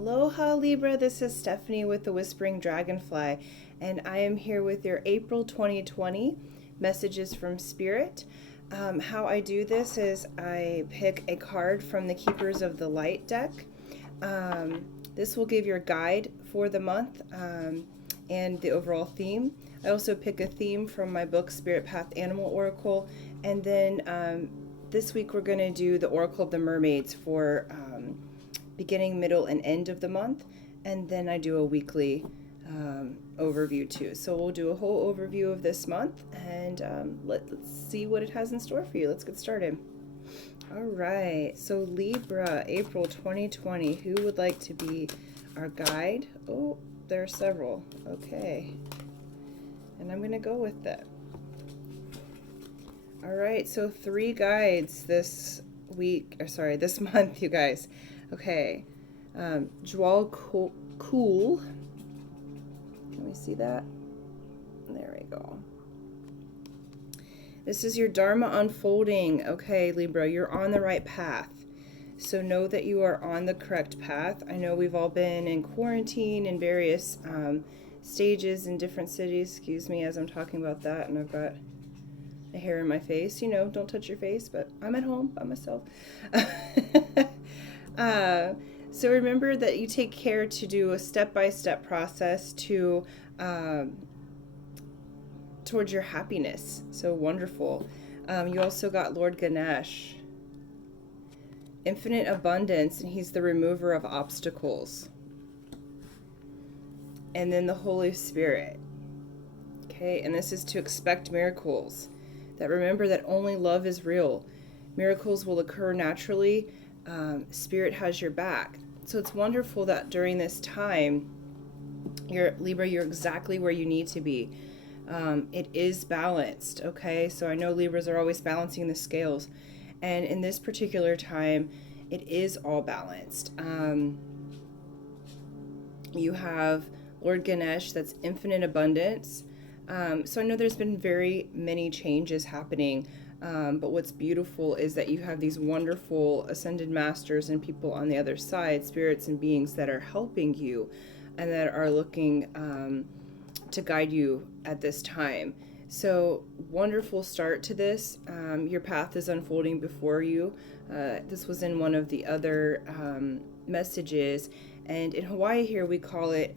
Aloha Libra, this is Stephanie with the Whispering Dragonfly, and I am here with your April 2020 messages from Spirit. How I do this is I pick a card from the Keepers of the Light deck. This will give your guide for the month and the overall theme. I also pick a theme from my book Spirit Path Animal Oracle, and then this week we're going to do the Oracle of the Mermaids for beginning, middle, and end of the month, and then I do a weekly overview too. So we'll do a whole overview of this month, and let's see what it has in store for you. Let's get started. All right, so Libra, April 2020. Who would like to be our guide? Oh, there are several. Okay, and I'm gonna go with that. All right, so 3 guides this week, or sorry, this month, you guys. Okay, Jewel Cool. Can we see that? There we go. This is your Dharma unfolding. Okay, Libra, you're on the right path. So know that you are on the correct path. I know we've all been in quarantine in various stages in different cities. Excuse me as I'm talking about that, and I've got a hair in my face. You know, don't touch your face, but I'm at home by myself. So remember that you take care to do a step-by-step process to towards your happiness. So wonderful. You also got Lord Ganesh, infinite abundance, and he's the remover of obstacles. And then the Holy Spirit. Okay, and this is to expect miracles. That remember that only love is real. Miracles will occur naturally. Spirit has your back. So it's wonderful that during this time, Libra, you're exactly where you need to be. It is balanced, okay? So I know Libras are always balancing the scales. And in this particular time, it is all balanced. You have Lord Ganesh, that's infinite abundance. So I know there's been very many changes happening. But what's beautiful is that you have these wonderful ascended masters and people on the other side, spirits and beings that are helping you and that are looking to guide you at this time. So wonderful start to this. Your path is unfolding before you. This was in one of the other messages. And in Hawaii here, we call it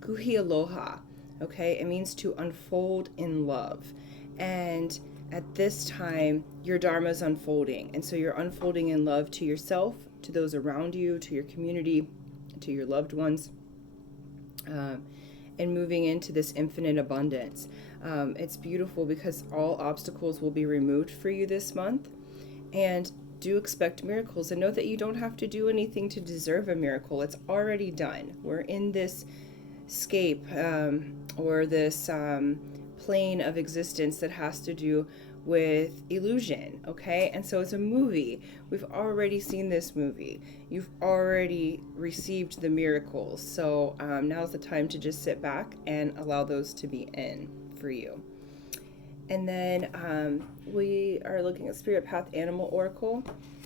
Kuhi Aloha. Okay, it means to unfold in love. And at this time, your Dharma is unfolding. And so you're unfolding in love to yourself, to those around you, to your community, to your loved ones, and moving into this infinite abundance. It's beautiful because all obstacles will be removed for you this month. And do expect miracles. And know that you don't have to do anything to deserve a miracle. It's already done. We're in this scape or this plane of existence that has to do with illusion, okay? And so it's a movie. We've already seen this movie. You've already received the miracles. So now's the time to just sit back and allow those to be in for you. And then we are looking at Spirit Path Animal Oracle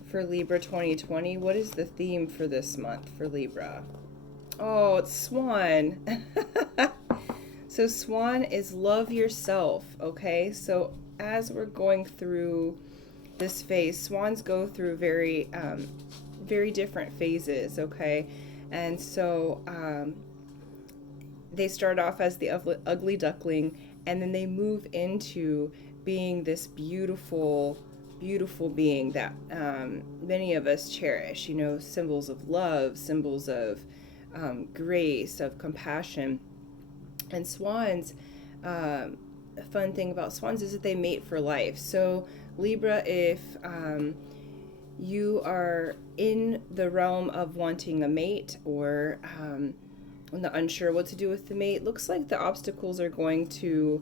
for Libra 2020. What is the theme for this month for Libra? Oh, it's Swan. So Swan is love yourself, okay? So as we're going through this phase, Swans go through very different phases, okay? And so they start off as the ugly duckling, and then they move into being this beautiful, beautiful being that many of us cherish, you know, symbols of love, symbols of grace, of compassion. And swans, a fun thing about swans is that they mate for life. So Libra, if you are in the realm of wanting a mate or not unsure what to do with the mate, looks like the obstacles are going to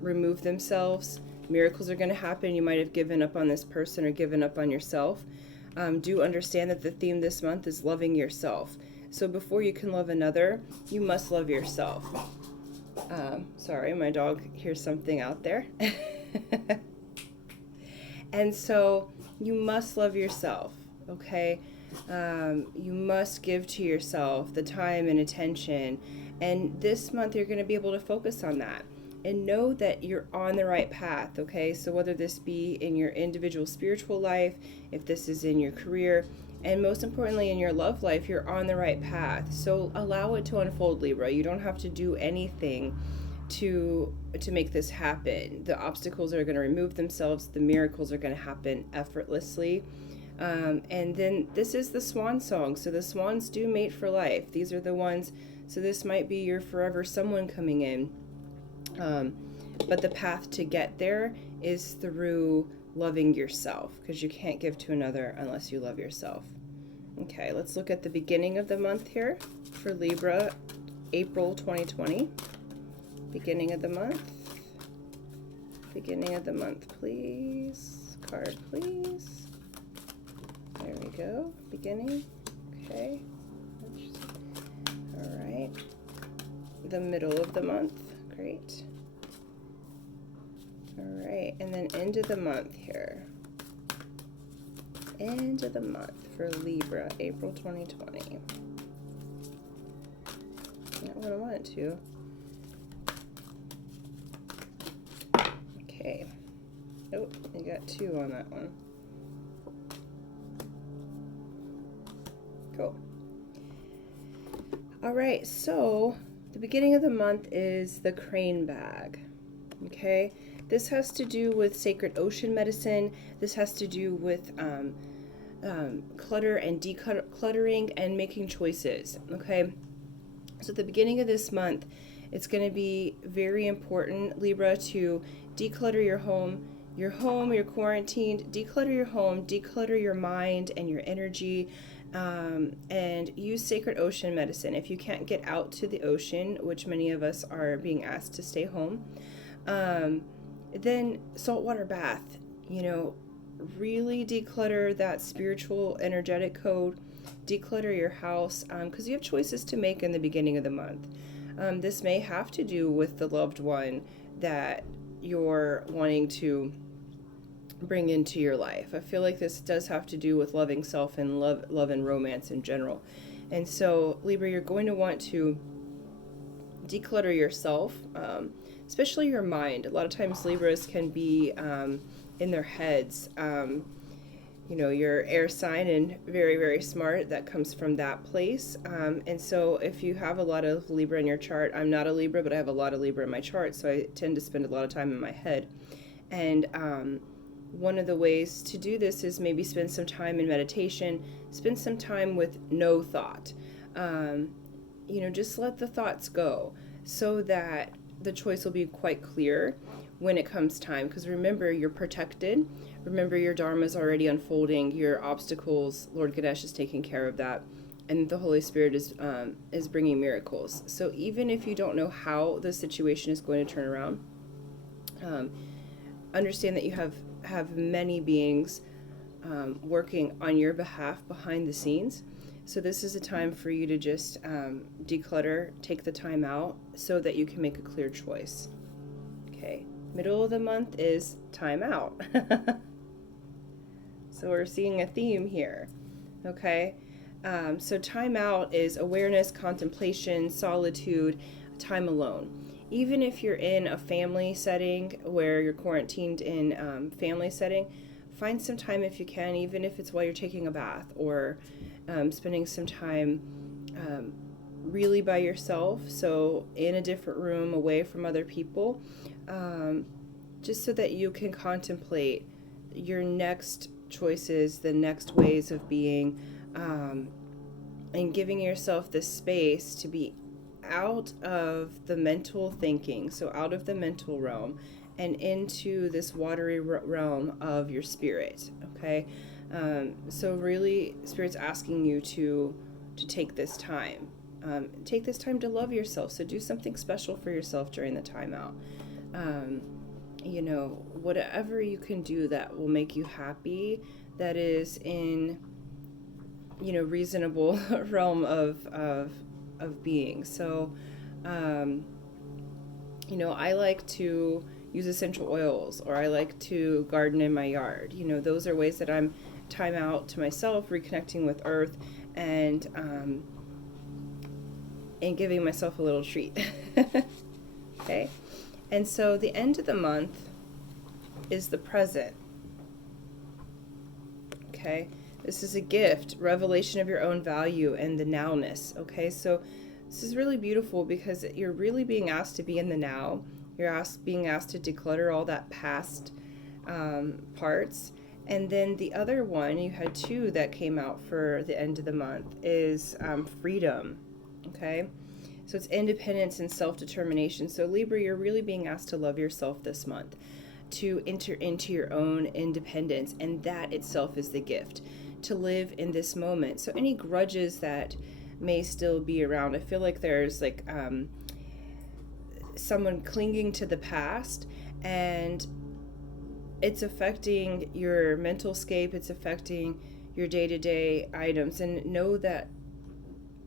remove themselves. Miracles are going to happen. You might have given up on this person or given up on yourself. Do understand that the theme this month is loving yourself. So before you can love another, you must love yourself. Sorry, my dog hears something out there. And so you must love yourself, okay? You must give to yourself the time and attention. And this month, you're going to be able to focus on that and know that you're on the right path, okay? So whether this be in your individual spiritual life, if this is in your career, and most importantly in your love life, you're on the right path. So allow it to unfold, Libra. You don't have to do anything to make this happen. The obstacles are going to remove themselves. The miracles are going to happen effortlessly. And then this is the swan song. So the swans do mate for life. These are the ones. So this might be your forever someone coming in. But the path to get there is through loving yourself, because you can't give to another unless you love yourself. Okay, let's look at the beginning of the month here for Libra, April 2020. Beginning of the month. Beginning of the month, please. Card, please. There we go. Beginning. Okay. All right. The middle of the month. Great. All right, and then end of the month here. End of the month for Libra, April 2020. Not what I wanted to. Okay. Oh, you got 2 on that one. Cool. All right, so the beginning of the month is the crane bag. Okay, this has to do with sacred ocean medicine. This has to do with clutter and decluttering and making choices. Okay, so at the beginning of this month, it's going to be very important, Libra, to declutter your home. You're quarantined. Declutter your home, declutter your mind and your energy. And use sacred ocean medicine. If you can't get out to the ocean, which many of us are being asked to stay home, then saltwater bath, really declutter that spiritual energetic code, declutter your house, because you have choices to make in the beginning of the month. This may have to do with the loved one that you're wanting to bring into your life. I feel like this does have to do with loving self and love and romance in general. And so, Libra, you're going to want to declutter yourself, especially your mind. A lot of times Libras can be in their heads. You're air sign and very, very smart. That comes from that place. And so if you have a lot of Libra in your chart, I'm not a Libra, but I have a lot of Libra in my chart, so I tend to spend a lot of time in my head. And one of the ways to do this is maybe spend some time in meditation, spend some time with no thought. Just let the thoughts go so that the choice will be quite clear when it comes time. Because remember, you're protected. Remember, your Dharma is already unfolding. Your obstacles, Lord Ganesh is taking care of that. And the Holy Spirit is bringing miracles. So even if you don't know how the situation is going to turn around, understand that you have many beings working on your behalf behind the scenes. So this is a time for you to just declutter, take the time out so that you can make a clear choice. Okay, middle of the month is time out. So we're seeing a theme here. Okay, so time out is awareness, contemplation, solitude, time alone. Even if you're in a family setting where you're quarantined in family setting, find some time if you can, even if it's while you're taking a bath or spending some time really by yourself, so in a different room away from other people, just so that you can contemplate your next choices, the next ways of being, and giving yourself the space to be out of the mental thinking, so out of the mental realm and into this watery realm of your spirit. Okay, so really Spirit's asking you to take this time, to love yourself. So do something special for yourself during the time out. Whatever you can do that will make you happy, that is in reasonable realm of being. So I like to use essential oils, or I like to garden in my yard. Those are ways that I'm time out to myself, reconnecting with Earth, and giving myself a little treat. Okay? And so the end of the month is the present. Okay? This is a gift, revelation of your own value and the nowness. Okay? So this is really beautiful because you're really being asked to be in the now. You're being asked to declutter all that past parts. And then the other one, you had two that came out for the end of the month, is freedom. Okay? So it's independence and self-determination. So Libra, you're really being asked to love yourself this month, to enter into your own independence, and that itself is the gift, to live in this moment. So any grudges that may still be around, I feel like there's like someone clinging to the past, and it's affecting your mental scape, it's affecting your day-to-day items, and know that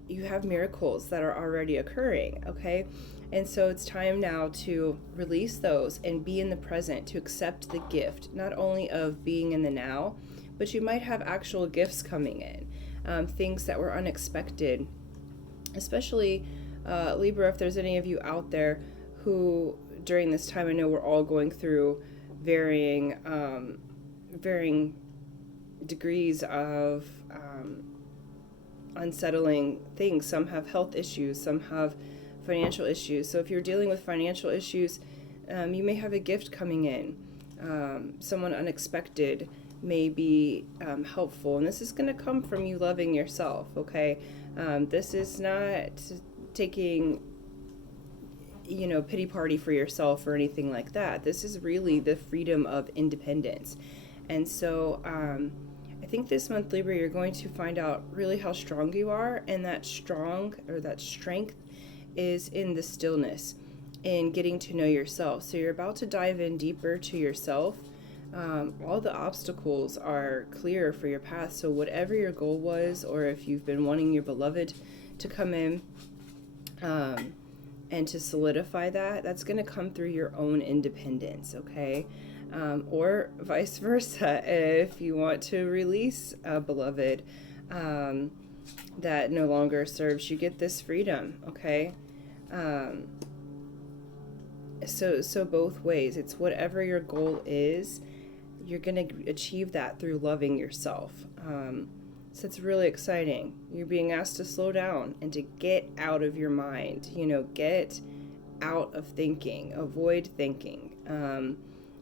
you have miracles that are already occurring, okay? And so it's time now to release those and be in the present, to accept the gift, not only of being in the now, but you might have actual gifts coming in, things that were unexpected. Especially, Libra, if there's any of you out there who, during this time, I know we're all going through varying degrees of unsettling things. Some have health issues, some have financial issues. So if you're dealing with financial issues, you may have a gift coming in. Someone unexpected may be helpful, and this is going to come from you loving yourself, okay? This is not taking, pity party for yourself or anything like that. This is really the freedom of independence. And so I think this month, Libra, you're going to find out really how strong you are, and that strength is in the stillness, in getting to know yourself. So you're about to dive in deeper to yourself. All the obstacles are clear for your path. So whatever your goal was, or if you've been wanting your beloved to come in and to solidify that, that's going to come through your own independence, okay? Or vice versa, if you want to release a beloved that no longer serves you, get this freedom, okay? So both ways. It's whatever your goal is, you're going to achieve that through loving yourself. So it's really exciting. You're being asked to slow down and to get out of your mind, get out of thinking, avoid thinking.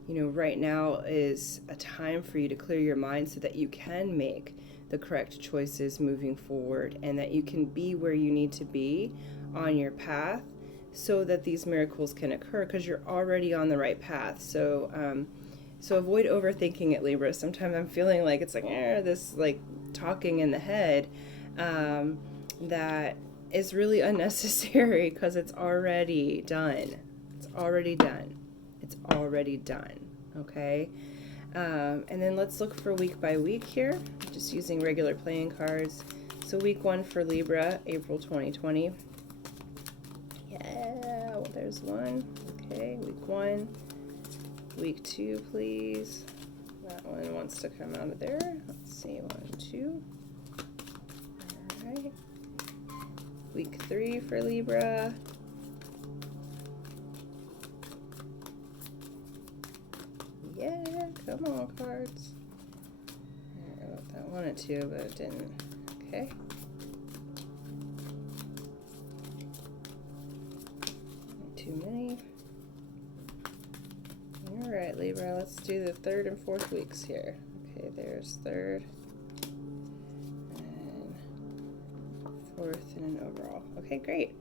Right now is a time for you to clear your mind so that you can make the correct choices moving forward, and that you can be where you need to be on your path so that these miracles can occur, because you're already on the right path. So avoid overthinking it, Libra. Sometimes I'm feeling like it's like this like talking in the head that is really unnecessary, because it's already done. It's already done. It's already done, okay? And then let's look for week by week here, just using regular playing cards. So week 1 for Libra, April 2020. Yeah, well, there's one. Okay, week 1. Week 2, please. That one wants to come out of there. Let's see, 1, 2. All right. Week 3 for Libra. Yeah, come on, cards. I wrote that 1 and 2, but it didn't. Okay. Too many. All right, Libra, let's do the 3rd and 4th weeks here. Okay, there's 3rd and 4th and an overall. Okay, great.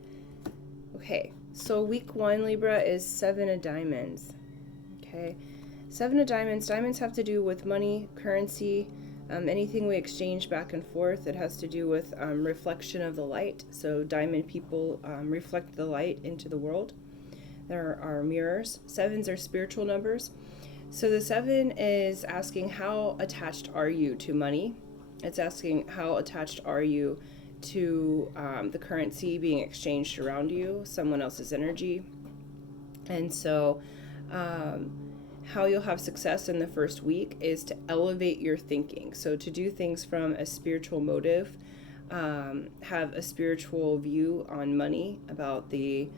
Okay, so week 1, Libra, is 7 of diamonds. Okay. 7 of diamonds. Diamonds have to do with money, currency, anything we exchange back and forth. It has to do with reflection of the light. So diamond people reflect the light into the world. There are mirrors. 7s are spiritual numbers. So the 7 is asking, how attached are you to money? It's asking, how attached are you to the currency being exchanged around you, someone else's energy? And so How you'll have success in the first week is to elevate your thinking. So to do things from a spiritual motive, have a spiritual view on money, about the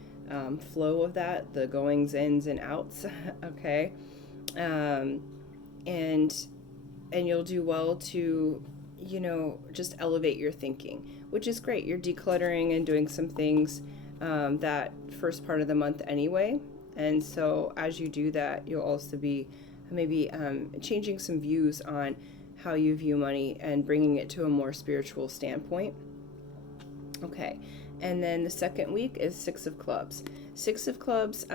flow of that, the goings, ins, and outs. Okay, um, and you'll do well to, just elevate your thinking, which is great. You're decluttering and doing some things that first part of the month anyway. And so as you do that, you'll also be maybe changing some views on how you view money and bringing it to a more spiritual standpoint. Okay, and then the second week is Six of Clubs. Six of Clubs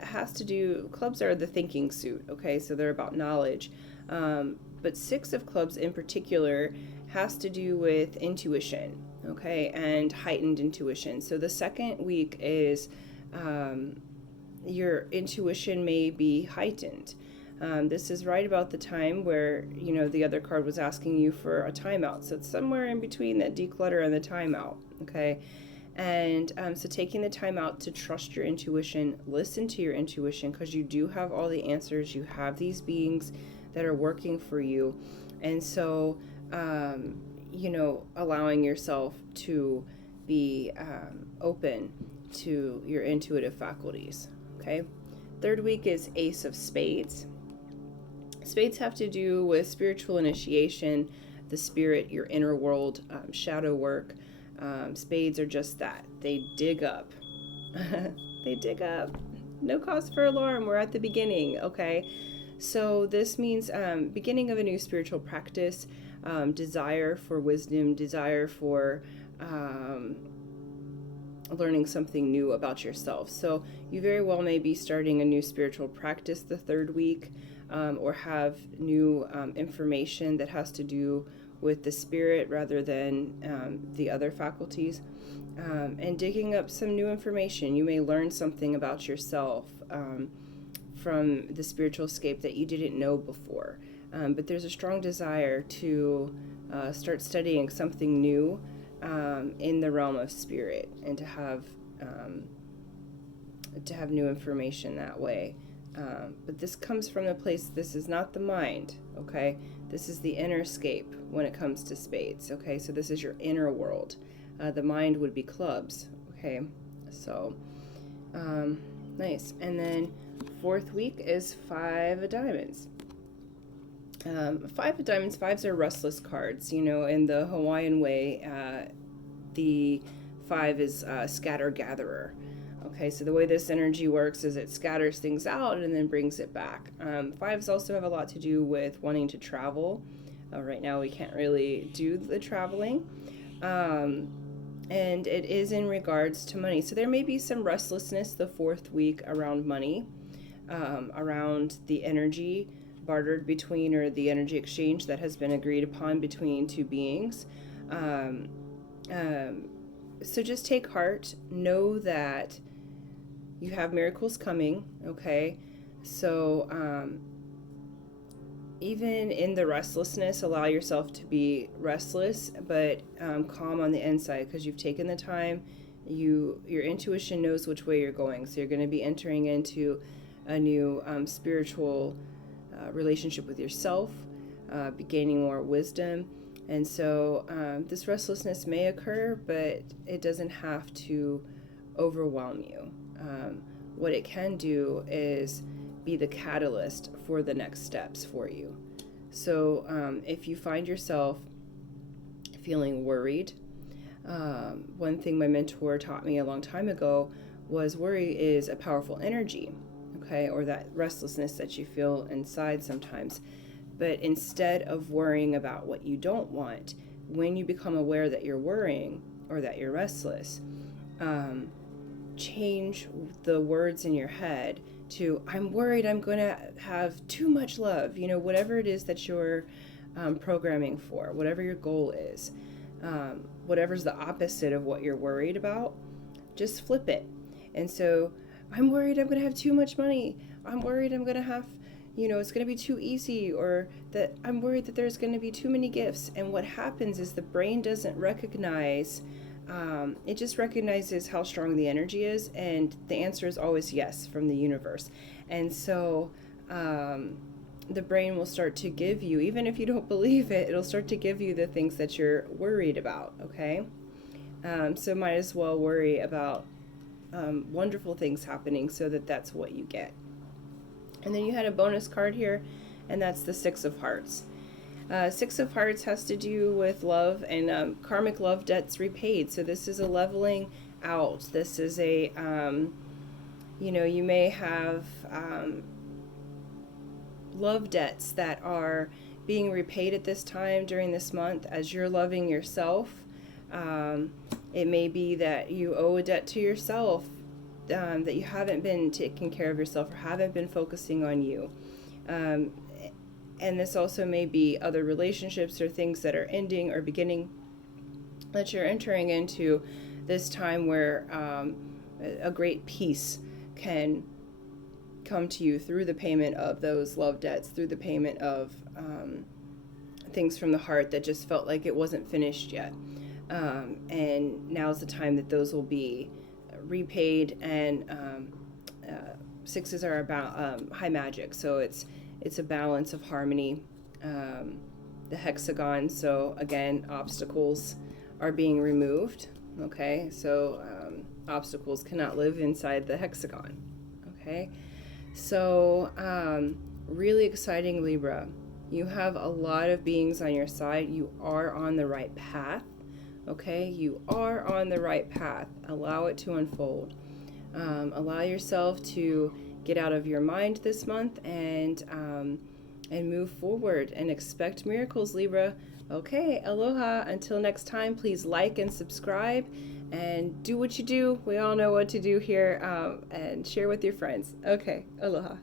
has to do, clubs are the thinking suit, okay, so they're about knowledge. But Six of Clubs in particular has to do with intuition, okay, and heightened intuition. So the second week is your intuition may be heightened. This is right about the time where, the other card was asking you for a timeout. So it's somewhere in between that declutter and the timeout, okay? And so taking the time out to trust your intuition, listen to your intuition, because you do have all the answers. You have these beings that are working for you. And so, allowing yourself to be open to your intuitive faculties, okay? Third week is Ace of Spades. Spades have to do with spiritual initiation, the spirit, your inner world, shadow work. Spades are just that. They dig up. They dig up. No cause for alarm. We're at the beginning, okay? So this means beginning of a new spiritual practice, desire for wisdom, desire for learning something new about yourself. So you very well may be starting a new spiritual practice the third week, or have new information that has to do with the spirit rather than the other faculties, and digging up some new information. You may learn something about yourself from the spiritual scape that you didn't know before, but there's a strong desire to start studying something new in the realm of spirit, and to have new information that way. But this comes from the place, this is not the mind, okay? This is the inner scape when it comes to spades, okay? So this is your inner world. The mind would be clubs, okay? So, nice. And then fourth week is Five of Diamonds. Five of Diamonds, fives are restless cards. In the Hawaiian way, the five is scatter-gatherer. Okay, so the way this energy works is it scatters things out and then brings it back. Fives also have a lot to do with wanting to travel. Right now we can't really do the traveling. And it is in regards to money. So there may be some restlessness the fourth week around money, around the energy bartered between, or the energy exchange that has been agreed upon between two beings. So just take heart. Know that you have miracles coming, okay? So even in the restlessness, allow yourself to be restless, but calm on the inside, because you've taken the time. Your intuition knows which way you're going. So you're going to be entering into a new spiritual relationship with yourself, be gaining more wisdom. And so this restlessness may occur, but it doesn't have to overwhelm you. What it can do is be the catalyst for the next steps for you. So if you find yourself feeling worried, one thing my mentor taught me a long time ago was worry is a powerful energy, okay, or that restlessness that you feel inside sometimes. But instead of worrying about what you don't want, when you become aware that you're worrying or that you're restless, change the words in your head to, I'm worried I'm going to have too much love, whatever it is that you're programming for, whatever your goal is, whatever's the opposite of what you're worried about, just flip it. And so, I'm worried I'm going to have too much money. I'm worried I'm going to have, it's going to be too easy, or that I'm worried that there's going to be too many gifts. And what happens is the brain doesn't recognize, it just recognizes how strong the energy is, and the answer is always yes from the universe. And so the brain will start to give you, even if you don't believe it, it'll start to give you the things that you're worried about, okay? So might as well worry about wonderful things happening so that that's what you get. And then you had a bonus card here, and that's the Six of Hearts. Six of Hearts has to do with love and karmic love debts repaid. So this is a leveling out. This is a, you may have love debts that are being repaid at this time during this month as you're loving yourself. It may be that you owe a debt to yourself, that you haven't been taking care of yourself or haven't been focusing on you. And this also may be other relationships or things that are ending or beginning, that you're entering into this time where a great peace can come to you through the payment of those love debts, through the payment of things from the heart that just felt like it wasn't finished yet. And now's the time that those will be repaid. And sixes are about high magic, so it's a balance of harmony. The hexagon, so again, obstacles are being removed. Okay, so obstacles cannot live inside the hexagon. Okay, so really exciting, Libra. You have a lot of beings on your side. You are on the right path. Okay, you are on the right path. Allow it to unfold. Allow yourself to get out of your mind this month and move forward and expect miracles, Libra. Okay, aloha. Until next time, please like and subscribe and do what you do. We all know what to do here, and share with your friends. Okay, aloha.